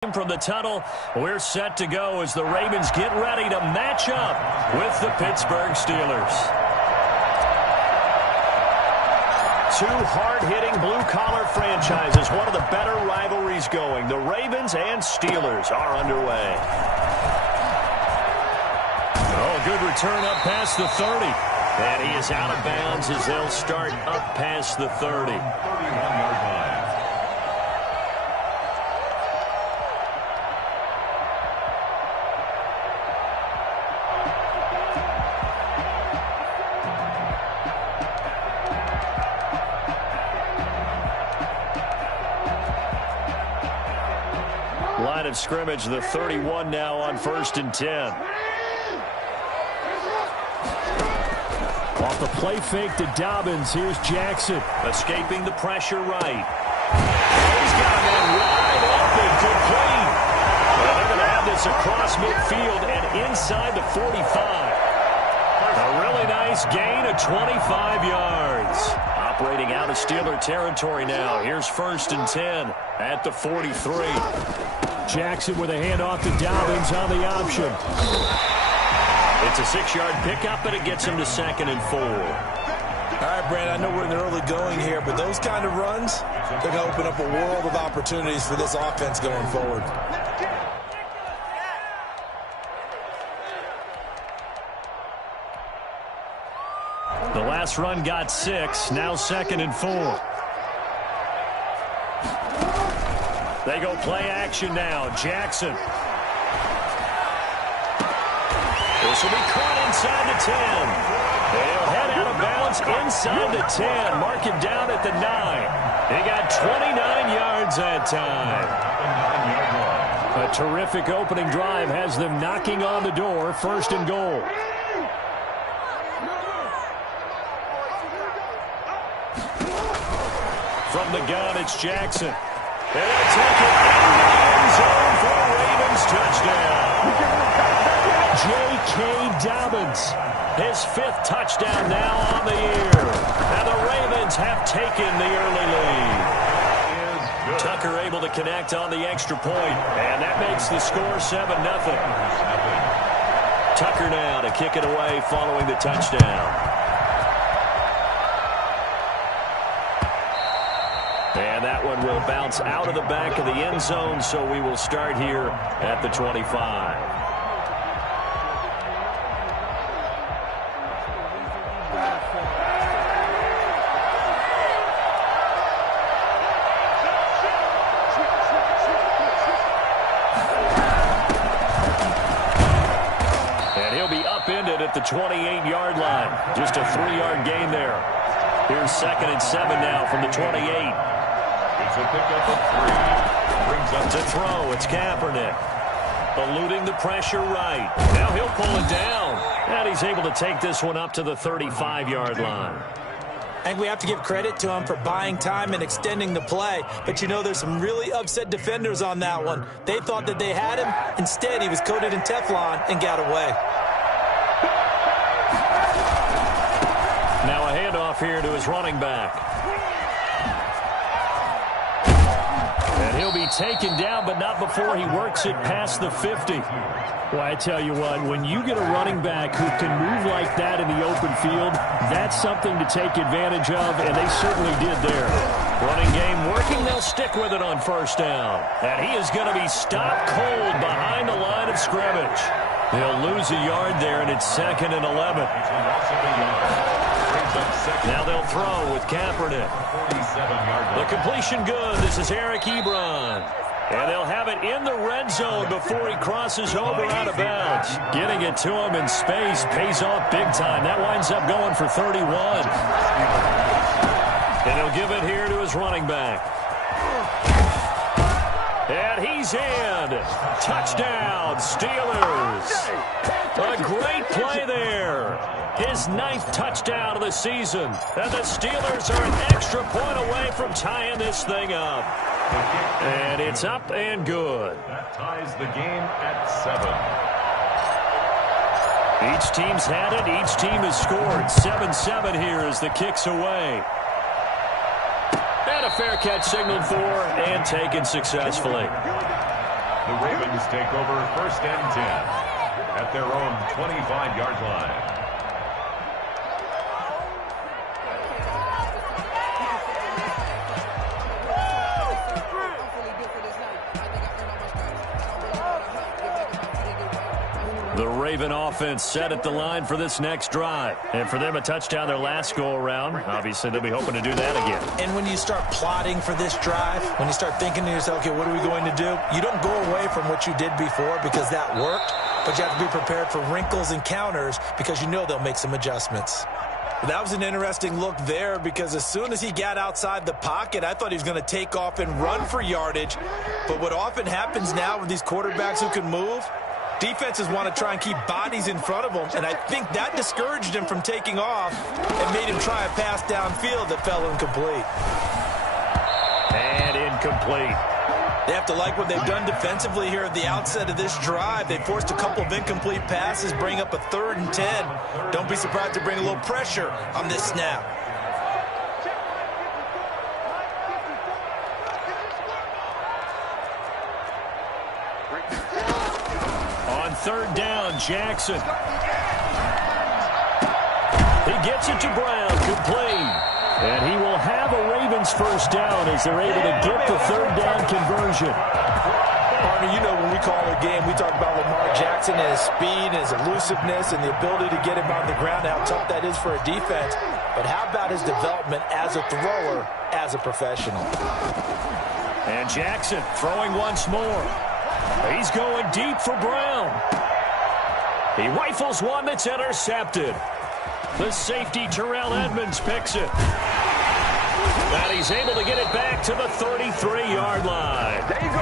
From the tunnel, we're set to go as the Ravens get ready to match up with the Pittsburgh Steelers. Two hard-hitting blue-collar franchises, one of the better rivalries going. The Ravens and Steelers are underway. Oh, good return up past the 30. And he is out of bounds as they'll start up past the 30. 31-yard line. Line of scrimmage, the 31 now on 1st and 10. Off the play fake to Dobbins. Here's Jackson. Escaping the pressure right. He's got a man wide open, complete. Well, they're going to have this across midfield and inside the 45. A really nice gain of 25 yards. Operating out of Steeler territory now. Here's 1st and 10 at the 43. Jackson with a handoff to Dobbins on the option. It's a 6-yard pickup, and it gets him to 2nd and 4. All right, Brandon, I know we're in the early going here, but those kind of runs, they're going to open up a world of opportunities for this offense going forward. The last run got 6, now 2nd and 4. They go play action now. Jackson. This will be caught inside the 10. They'll head out of bounds inside the 10. Mark him down at the 9. He got 29 yards that time. A terrific opening drive has them knocking on the door. 1st and goal. From the gun, it's Jackson. And they'll take it into the end zone for a Ravens touchdown. J.K. Dobbins. His 5th touchdown now on the year. And the Ravens have taken the early lead. Tucker able to connect on the extra point. And that makes the score 7-0. Tucker now to kick it away following the touchdown. And that one will bounce out of the back of the end zone, so we will start here at the 25. And he'll be upended at the 28-yard line. Just a 3-yard gain there. Here's 2nd and 7 now from the 28. It's a pickup of 3. Brings up to throw. It's Kaepernick. Eluding the pressure right. Now he'll pull it down. And he's able to take this one up to the 35-yard line. I think we have to give credit to him for buying time and extending the play. But, you know, there's some really upset defenders on that one. They thought that they had him. Instead, he was coated in Teflon and got away. Now a handoff here to his running back. And he'll be taken down, but not before he works it past the 50. Well, I tell you what, when you get a running back who can move like that in the open field, that's something to take advantage of, and they certainly did there. Running game working. They'll stick with it on 1st down. And he is going to be stopped cold behind the line of scrimmage. They'll lose a yard there, and it's 2nd and 11. Now they'll throw with Kaepernick. The completion good. This is Eric Ebron. And they'll have it in the red zone before he crosses over out of bounds. Getting it to him in space pays off big time. That winds up going for 31. And he'll give it here to his running back. And he's in. Touchdown, Steelers. A great play there. His 9th touchdown of the season. And the Steelers are an extra point away from tying this thing up. And it's up and good. That ties the game at 7. Each team's had it. Each team has scored. 7-7 here as the kick's away. And a fair catch signaled for and taken successfully. The Ravens take over 1st and 10 at their own 25-yard line. The Raven offense set at the line for this next drive. And for them, a touchdown their last go-around. Obviously, they'll be hoping to do that again. And when you start plotting for this drive, when you start thinking to yourself, okay, what are we going to do? You don't go away from what you did before because that worked, but you have to be prepared for wrinkles and counters because you know they'll make some adjustments. That was an interesting look there because as soon as he got outside the pocket, I thought he was going to take off and run for yardage. But what often happens now with these quarterbacks who can move, defenses want to try and keep bodies in front of them, and I think that discouraged him from taking off and made him try a pass downfield that fell incomplete. And incomplete. They have to like what they've done defensively here at the outset of this drive. They forced a couple of incomplete passes, bring up a 3rd and 10. Don't be surprised to bring a little pressure on this snap. On 3rd down, Jackson. He gets it to Brown, complete. And he will have a Ravens 1st down as they're able to get the 3rd down conversion. Partner, you know when we call a game, we talk about Lamar Jackson and his speed and his elusiveness and the ability to get him on the ground, how tough that is for a defense. But how about his development as a thrower, as a professional? And Jackson throwing once more. He's going deep for Brown. He rifles one that's intercepted. The safety, Terrell Edmonds, picks it. And he's able to get it back to the 33-yard line. There you go.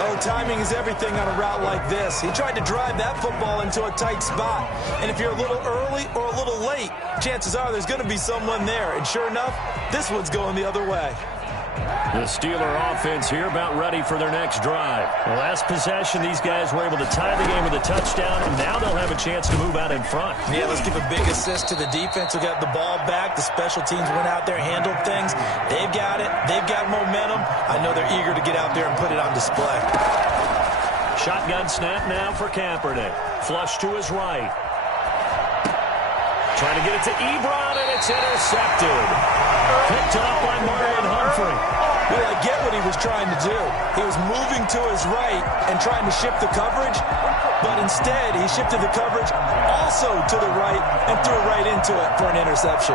Oh, timing is everything on a route like this. He tried to drive that football into a tight spot. And if you're a little early or a little late, chances are there's going to be someone there. And sure enough, this one's going the other way. The Steeler offense here about ready for their next drive. The last possession, these guys were able to tie the game with a touchdown, and now they'll have a chance to move out in front. Yeah, let's give a big assist to the defense who got the ball back. The special teams went out there, handled things. They've got it. They've got momentum. I know they're eager to get out there and put it on display. Shotgun snap now for Kaepernick. Flush to his right. Trying to get it to Ebron, and it's intercepted. Picked up by Marlon Humphrey. Well, I get what he was trying to do. He was moving to his right and trying to shift the coverage, but instead he shifted the coverage also to the right and threw right into it for an interception.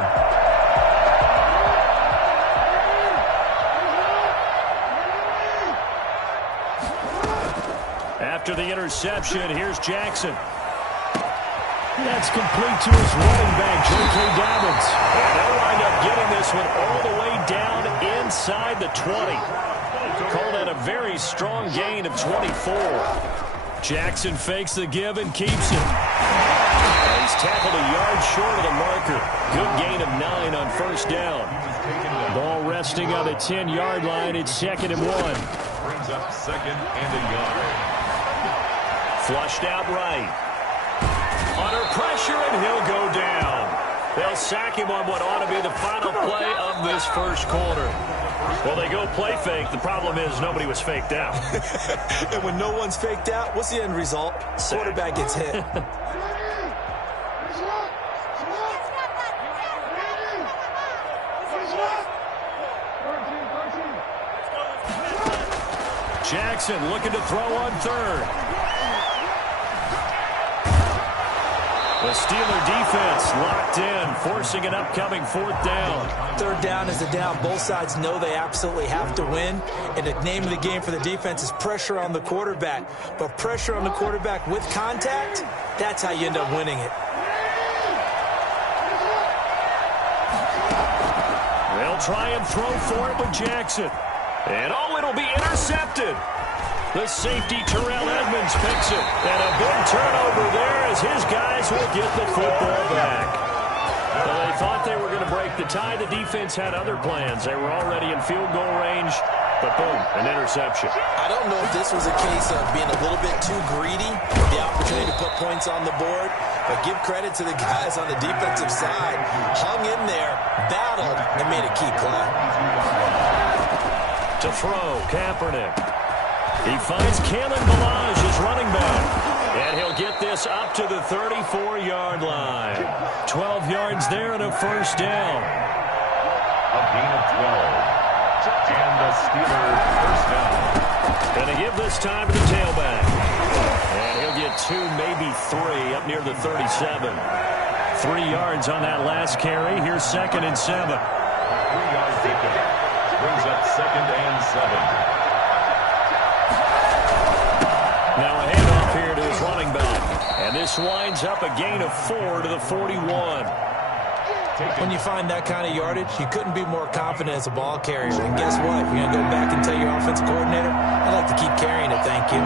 After the interception, here's Jackson. That's complete to his running back, J.K. Dobbins. And they'll wind up getting this one all the way down inside the 20. Called out a very strong gain of 24. Jackson fakes the give and keeps it. And he's tackled a yard short of the marker. Good gain of 9 on 1st down. Ball resting on the 10-yard line. It's 2nd and 1. Brings up 2nd and a yard. Flushed out right. Under pressure, and he'll go down. They'll sack him on what ought to be the final play of this 1st quarter. Well, they go play fake. The problem is nobody was faked out. And when no one's faked out, what's the end result? Quarterback gets hit. Jackson looking to throw on 3rd. The Steeler defense locked in, forcing an upcoming 4th down. 3rd down is a down. Both sides know they absolutely have to win. And the name of the game for the defense is pressure on the quarterback. But pressure on the quarterback with contact, that's how you end up winning it. They'll try and throw for it with Jackson. And it'll be intercepted. The safety, Terrell Edmonds, picks it. And a big turnover there as his guys will get the football back. Well, they thought they were going to break the tie. The defense had other plans. They were already in field goal range. But boom, an interception. I don't know if this was a case of being a little bit too greedy with the opportunity to put points on the board. But give credit to the guys on the defensive side. Hung in there, battled, and made a key play. To throw, Kaepernick. He finds Kalen Ballage as running back. And he'll get this up to the 34-yard line. 12 yards there and a first down. A gain of 12. And the Steelers first down. Going to give this time to the tailback. And he'll get 2, maybe 3, up near the 37. 3 yards on that last carry. Here's 2nd and 7. 3-yard pickup. Brings up 2nd and 7. Now a handoff here to his running back. And this winds up a gain of 4 to the 41. When you find that kind of yardage, you couldn't be more confident as a ball carrier. And guess what? You're going to go back and tell your offensive coordinator, I'd like to keep carrying it, thank you.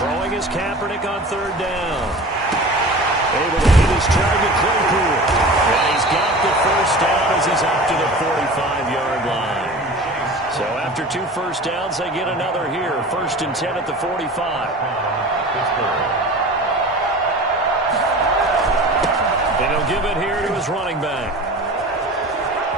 Throwing his Kaepernick on 3rd down. Able to hit his target, Claypool. And he's got the first down as he's up to the 45-yard line. So after 2 first downs, they get another here. 1st and 10 at the 45. And he'll give it here to his running back.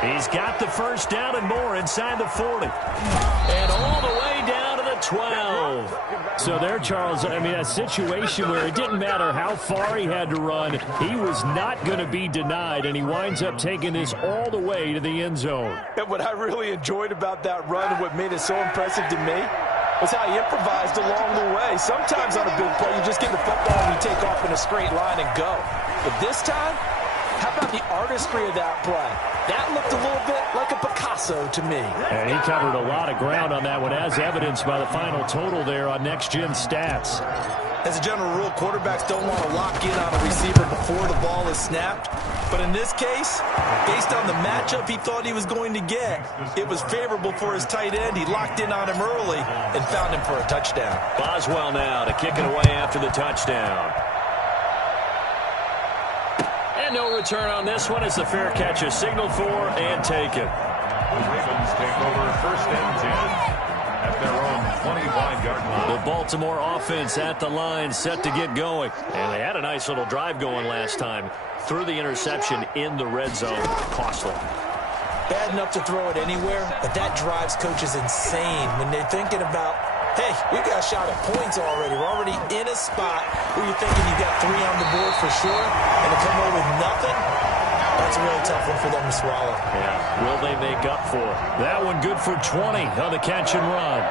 He's got the first down and more inside the 40. And all the way down to the 12. So there, Charles, I mean, a situation where it didn't matter how far he had to run, he was not going to be denied, and he winds up taking this all the way to the end zone. And what I really enjoyed about that run and what made it so impressive to me was how he improvised along the way. Sometimes on a big play, you just get the football and you take off in a straight line and go. But this time, how about the artistry of that play? That looked a little bit like a Picasso to me. And he covered a lot of ground on that one, as evidenced by the final total there on Next Gen Stats. As a general rule, quarterbacks don't want to lock in on a receiver before the ball is snapped. But in this case, based on the matchup he thought he was going to get, it was favorable for his tight end. He locked in on him early and found him for a touchdown. Boswell now to kick it away after the touchdown. And no return on this one as the fair catch is signaled for and taken. The Ravens take over 1st and 10 at their own 25-yard line. The Baltimore offense at the line, set to get going. And they had a nice little drive going last time. Threw the interception in the red zone. Costly. Bad enough to throw it anywhere, but that drives coaches insane when they're thinking about, hey, we got a shot at points already. We're already in a spot where you're thinking you got 3 on the board for sure, and to come away with nothing, that's a really tough one for them to swallow. Yeah, will they make up for it? That one good for 20 on the catch and run.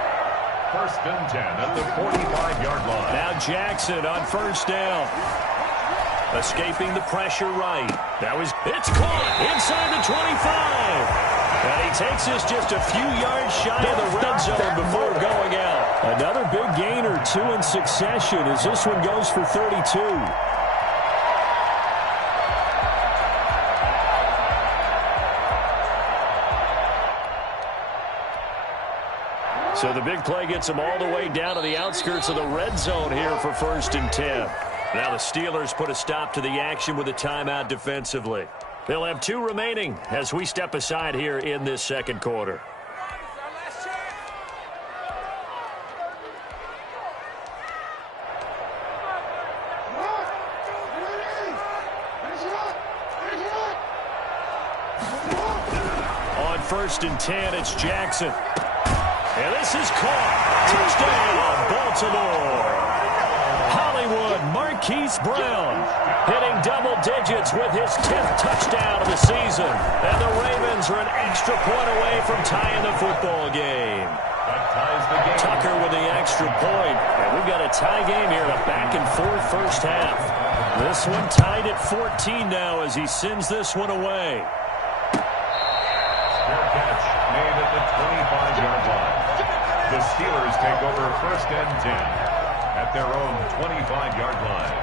1st and 10 at the 45-yard line. Now Jackson on 1st down. Escaping the pressure right. It's caught inside the 25. And he takes this just a few yards shy of the red zone before going out. Another big gain or 2 in succession as this one goes for 32. So the big play gets him all the way down to the outskirts of the red zone here for 1st and 10. Now the Steelers put a stop to the action with a timeout defensively. They'll have 2 remaining as we step aside here in this 2nd quarter. On 1st and 10, it's Jackson. And this is caught. Touchdown, Baltimore. Hollywood, Marquise Brown hitting double digits with his 10th touchdown of the season. And the Ravens are an extra point away from tying the football game. That ties the game. Tucker with the extra point. And we've got a tie game here, a back-and-forth first half. This one tied at 14 now as he sends this one away. Fair catch made at the 25-yard line. The Steelers take over 1st and 10 at their own 25-yard line.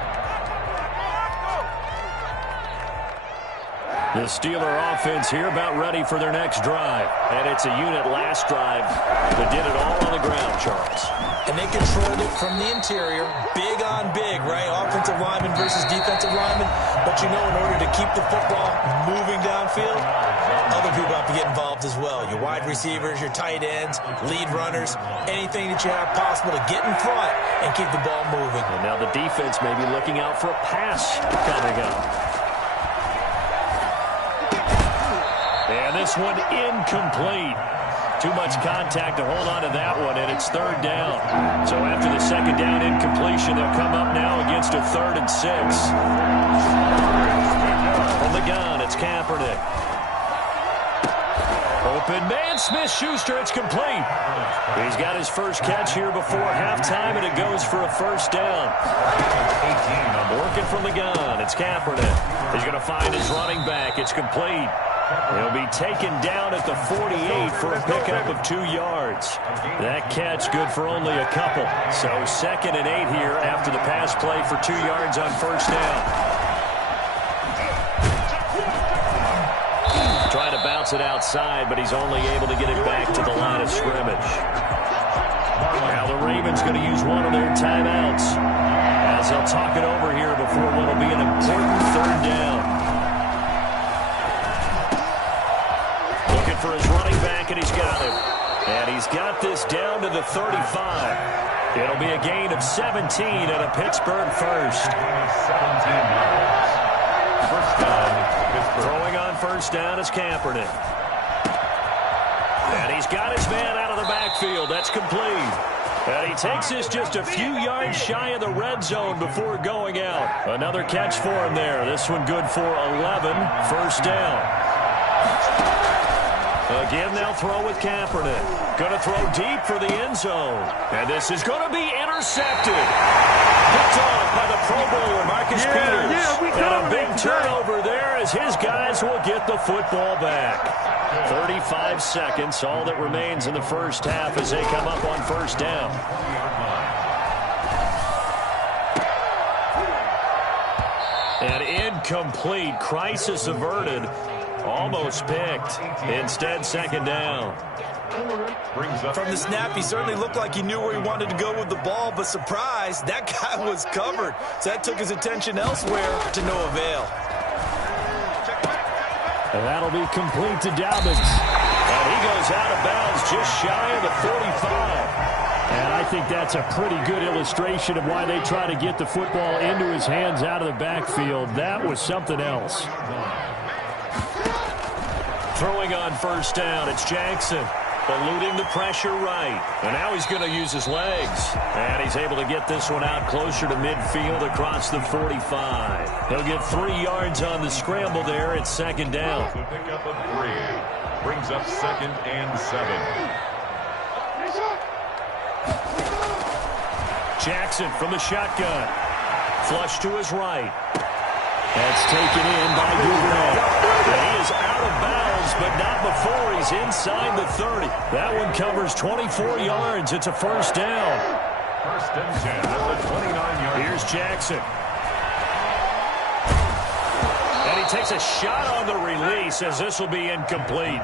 The Steeler offense here about ready for their next drive. And it's a unit last drive that did it all on the ground, Charles. And they controlled it from the interior, big on big, right? Offensive lineman versus defensive lineman. But you know, in order to keep the football moving downfield, other people have to get involved as well. Your wide receivers, your tight ends, lead runners, anything that you have possible to get in front and keep the ball moving. And now the defense may be looking out for a pass coming up. And this one incomplete. Too much contact to hold on to that one, and it's third down. So after the second down incompletion, they'll come up now against a 3rd and 6. From the gun, it's Kaepernick. Open man, Smith-Schuster, it's complete. He's got his first catch here before halftime, and it goes for a first down. Working from the gun, it's Kaepernick. He's going to find his running back. It's complete. He'll be taken down at the 48 for a pickup of 2 yards. That catch good for only a couple. So 2nd and 8 here after the pass play for 2 yards on first down. Trying to bounce it outside, but he's only able to get it back to the line of scrimmage. Now the Ravens going to use one of their timeouts as they'll talk it over here before what will be an important 3rd down. Looking for his running back, and he's got him. And he's got this down to the 35. It'll be a gain of 17 and a Pittsburgh first. 17 yards. First down, Pittsburgh. Throwing on first down is Kaepernick. And he's got his man out of the backfield. That's complete. And he takes this just a few yards shy of the red zone before going out. Another catch for him there. This one good for 11. First down. Again, they'll throw with Kaepernick. Going to throw deep for the end zone. And this is going to be intercepted. Picked off by the Pro Bowler, Marcus Peters. And a big turnover there as his guys will get the football back. 35 seconds, all that remains in the first half as they come up on first down. And incomplete. Crisis averted. Almost picked. Instead, second down. From the snap, he certainly looked like he knew where he wanted to go with the ball, but surprise, that guy was covered. So that took his attention elsewhere to no avail. And that'll be complete to Dobbins. And he goes out of bounds just shy of the 45. And I think that's a pretty good illustration of why they try to get the football into his hands out of the backfield. That was something else. Throwing on first down, it's Jackson. Eluding the pressure right. And now he's going to use his legs. And he's able to get this one out closer to midfield across the 45. He'll get 3 yards on the scramble there. It's second down. The pickup of 3 brings up 2nd and 7. Jackson from the shotgun. Flush to his right. That's taken in by Duvernay. And he is out of bounds, but not before he's inside the 30. That one covers 24 yards. It's a first down. First and 10 at the 29-yard. Here's Jackson. And he takes a shot on the release as this will be incomplete.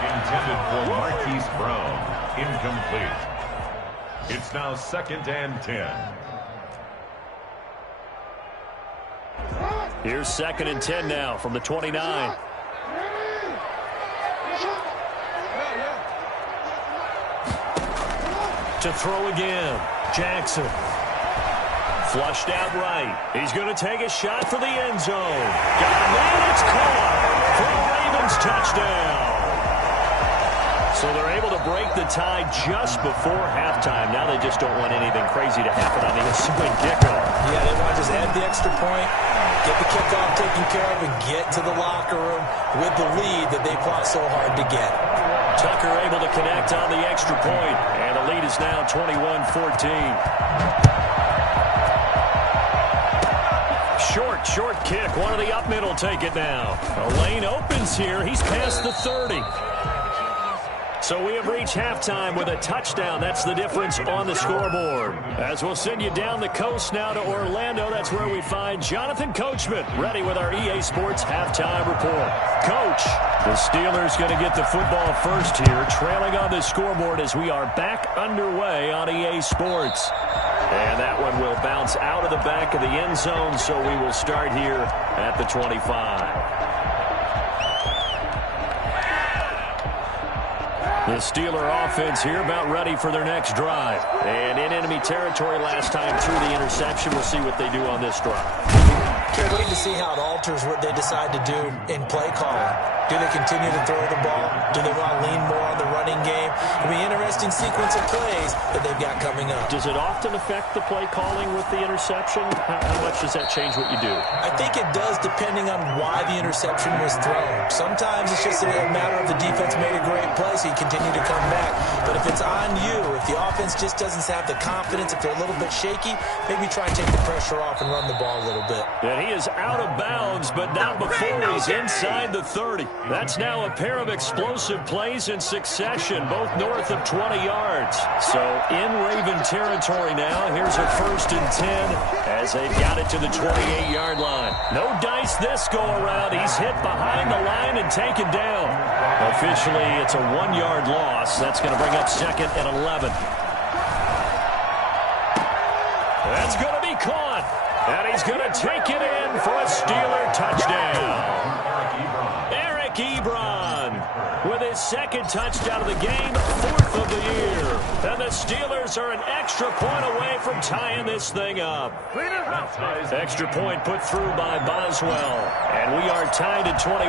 Intended for Marquise Brown. Incomplete. It's now 2nd and 10. Here's 2nd and 10 now from the 29. To throw again. Jackson. Flushed out right. He's going to take a shot for the end zone. Got a man, it's caught for a Ravens touchdown. So they're able to break the tie just before halftime. Now they just don't want anything crazy to happen on the ensuing kickoff. Yeah, they want to just add the extra point, get the kickoff taken care of, and get to the locker room with the lead that they fought so hard to get. Tucker able to connect on the extra point, and the lead is now 21-14. Short kick. One of the up middle take it now. A lane opens here. He's past the 30. So we have reached halftime with a touchdown. That's the difference on the scoreboard. As we'll send you down the coast now to Orlando, that's where we find Jonathan Coachman ready with our EA Sports halftime report. Coach, the Steelers going to get the football first here, trailing on the scoreboard as we are back underway on EA Sports. And that one will bounce out of the back of the end zone, so we will start here at the 25. The Steeler offense here about ready for their next drive. And in enemy territory last time through the interception. We'll see what they do on this drive. Can't wait to see how it alters what they decide to do in play calling. Do they continue to throw the ball? Do they want to lean more on the running game? It'll be an interesting sequence of plays that they've got coming up. Does it often affect the play calling with the interception? How much does that change what you do? I think it does depending on why the interception was thrown. Sometimes it's just a matter of the defense made a great play, so you continue to come back. But if it's on you, if the offense just doesn't have the confidence, if they're a little bit shaky, maybe try and take the pressure off and run the ball a little bit. And he is out of bounds, but not before he's inside the 30. That's now a pair of explosive plays in succession, both north of 20 yards. So in Raven territory now, here's a 1st and 10 as they've got it to the 28-yard line. No dice this go-around. He's hit behind the line and taken down. Officially, it's a 1-yard loss. That's going to bring up 2nd and 11. That's going to be caught. And he's going to take it in for a Steeler touchdown. Eric Ebron with his 2nd touchdown of the game, 4th of the year. And the Steelers are an extra point away from tying this thing up. Extra point put through by Boswell. And we are tied at 21.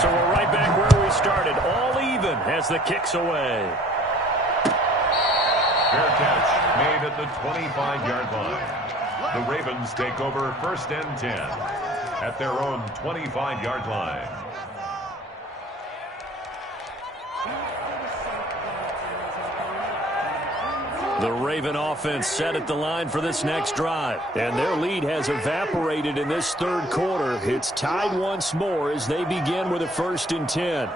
So we're right back where we started, all even as the kick's away. Fair catch made at the 25-yard line. The Ravens take over 1st and 10 at their own 25-yard line. The Raven offense set at the line for this next drive. And their lead has evaporated in this 3rd quarter. It's tied once more as they begin with a 1st and 10.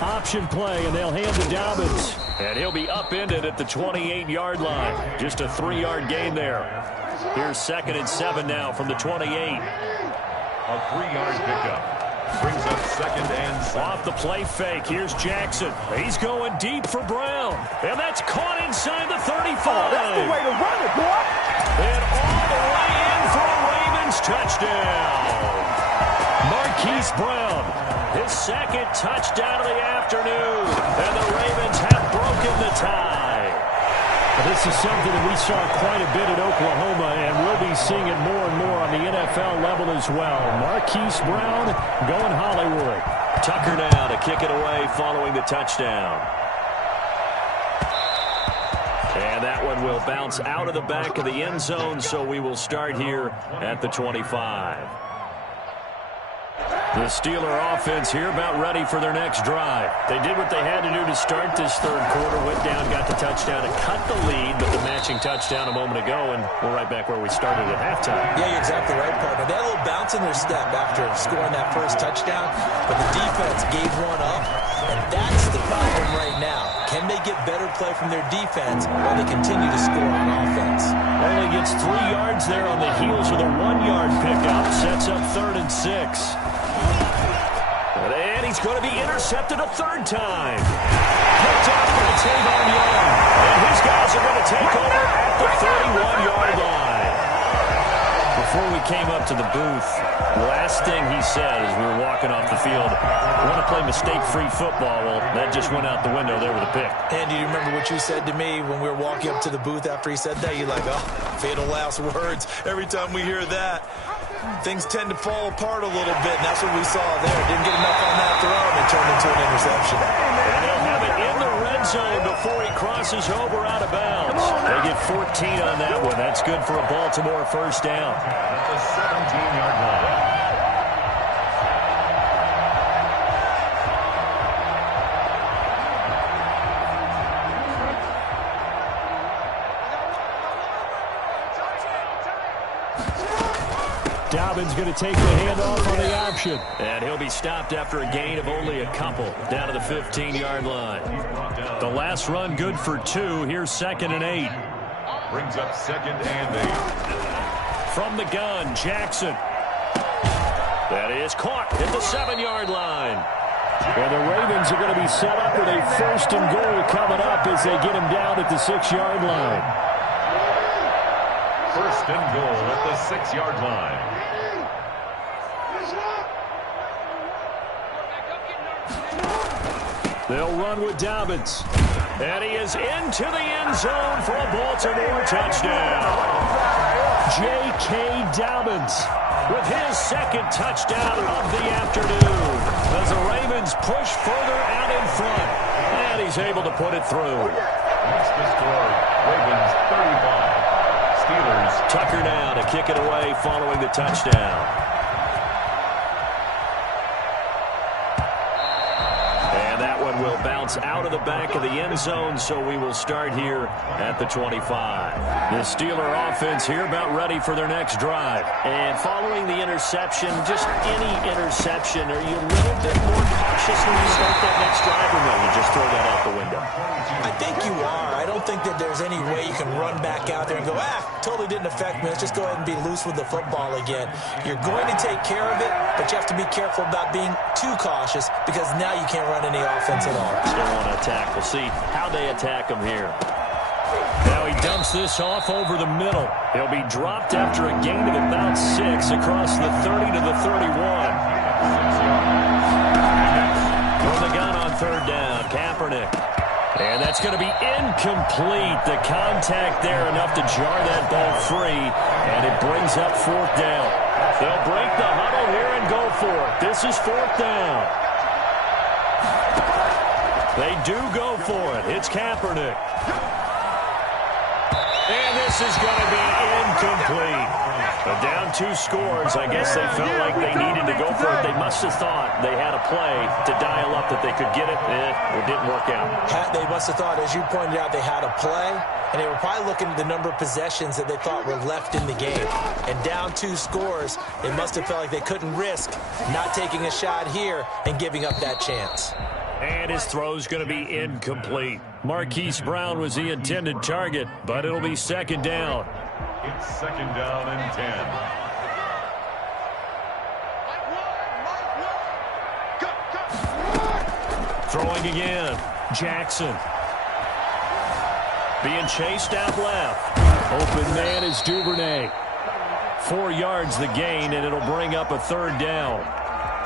Option play, and they'll hand to Dobbins. And he'll be upended at the 28-yard line. Just a 3-yard gain there. Here's 2nd and 7 now from the 28. A 3-yard pickup. Brings up 2nd and 7. Off the play fake, here's Jackson. He's going deep for Brown. And that's caught inside the 35. Oh, that's the way to run it, boy. And all the way in for a Ravens touchdown. Marquise Brown, his 2nd touchdown of the afternoon. And the Ravens have broken the tie. This is something that we saw quite a bit at Oklahoma, and we'll be seeing it more and more on the NFL level as well. Marquise Brown going Hollywood. Tucker now to kick it away following the touchdown. And that one will bounce out of the back of the end zone, so we will start here at the 25. The Steeler offense here about ready for their next drive. They did what they had to do to start this 3rd quarter, went down, got the touchdown to cut the lead, but the matching touchdown a moment ago, and we're right back where we started at halftime. Yeah, you're exactly right, partner. They had a little bounce in their step after scoring that 1st touchdown, but the defense gave one up, and that's the problem right now. Can they get better play from their defense while they continue to score on offense? Only gets 3 yards there on the heels of the 1-yard pickup. Sets up 3rd and 6. And he's going to be intercepted a 3rd time. Picked up by Tavon Young. And his guys are going to take over at the 31-yard line. Before we came up to the booth, the last thing he said as we were walking off the field, I want to play mistake-free football. Well, that just went out the window there with a pick. And do you remember what you said to me when we were walking up to the booth after he said that? You're like, oh, fatal last words. Every time we hear that, things tend to fall apart a little bit, and that's what we saw there. Didn't get enough on that throw, and it turned into an interception. And they'll have it in the red zone before he crosses over out of bounds. They get 14 on that one. That's good for a Baltimore 1st down. At the 17-yard line. Dobbins going to take the handoff on the option. And he'll be stopped after a gain of only a couple down to the 15-yard line. The last run good for 2. Here's 2nd and 8. Brings up 2nd and 8. From the gun, Jackson. That is caught at the 7-yard line. And the Ravens are going to be set up with a 1st and goal coming up as they get him down at the 6-yard line. 1st and goal at the 6-yard line. They'll run with Dobbins. And he is into the end zone for a Baltimore touchdown. J.K. Dobbins with his second touchdown of the afternoon as the Ravens push further out in front. And he's able to put it through. That's the score. Ravens 35. Steelers. Tucker now to kick it away following the touchdown. And that one will bounce out of the back of the end zone, so we will start here at the 25. The Steeler offense here about ready for their next drive. And following the interception, just any interception, are you a little bit more cautious when you start that next drive, or no, you just throw that out the window? I think you are. I don't think that there's any way you can run back out there and go, totally didn't affect me. Let's just go ahead and be loose with the football again. You're going to take care of it, but you have to be careful about being too cautious because now you can't run any offense at all. Still want to attack. We'll see how they attack him here. Now he dumps this off over the middle. He'll be dropped after a gain of about 6 across the 30 to the 31. From the gun on third down, Kaepernick. And that's going to be incomplete. The contact there enough to jar that ball free, and it brings up fourth down. They'll break the huddle here and go for it. This is fourth down. They do go for it. It's Kaepernick. And this is going to be incomplete. But down 2 scores, I guess they felt like they needed to go for it. They must have thought they had a play to dial up that they could get it. It didn't work out. They must have thought, as you pointed out, they had a play, and they were probably looking at the number of possessions that they thought were left in the game. And down 2 scores, they must have felt like they couldn't risk not taking a shot here and giving up that chance. And his throw's going to be incomplete. Marquise Brown was the intended target, but it'll be second down. It's second down and 10. Throwing again. Jackson. Being chased out left. Open man is Duvernay. 4 yards the gain, and it'll bring up a third down.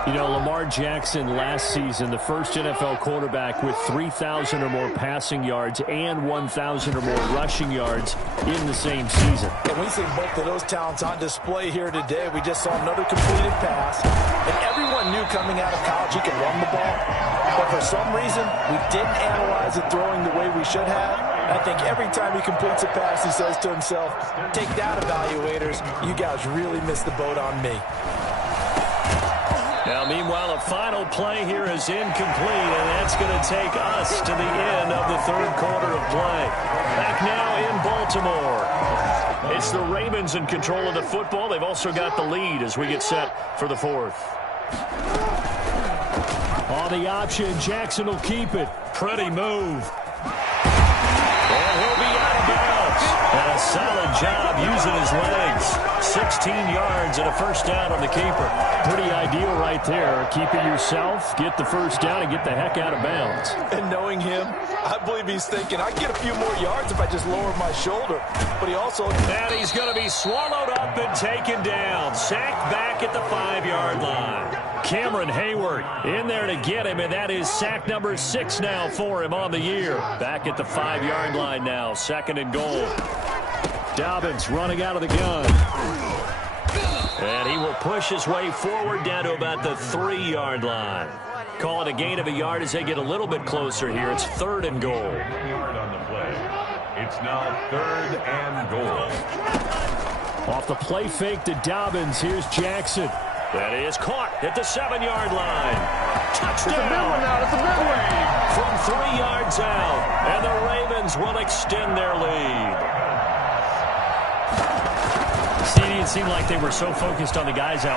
You know, Lamar Jackson last season, the first NFL quarterback with 3,000 or more passing yards and 1,000 or more rushing yards in the same season. And we see both of those talents on display here today. We just saw another completed pass. And everyone knew coming out of college he could run the ball. But for some reason, we didn't analyze it throwing the way we should have. I think every time he completes a pass, he says to himself, take that, evaluators. You guys really missed the boat on me. Now, meanwhile, a final play here is incomplete, and that's going to take us to the end of the third quarter of play. Back now in Baltimore. It's the Ravens in control of the football. They've also got the lead as we get set for the fourth. On the option, Jackson will keep it. Pretty move. And he'll be out of bounds. And a solid job using his legs. 16 yards and a first down on the keeper. Pretty ideal right there. Keep it yourself, get the first down, and get the heck out of bounds. And knowing him, I believe he's thinking, I get a few more yards if I just lower my shoulder. But he also... And he's going to be swallowed up and taken down. Sacked back at the 5-yard line. Cameron Hayward in there to get him, and that is sack number 6 now for him on the year. Back at the 5-yard line now, second and goal. Dobbins running out of the gun. And he will push his way forward down to about the 3-yard line. Call it a gain of a yard as they get a little bit closer here. It's third and goal. Yard on the play. It's now third and goal. Off the play fake to Dobbins. Here's Jackson. That is caught at the 7-yard line. Touchdown. It's a big one now. It's a big one. From 3 yards out. And the Ravens will extend their lead. See, it seemed like they were so focused on the guys out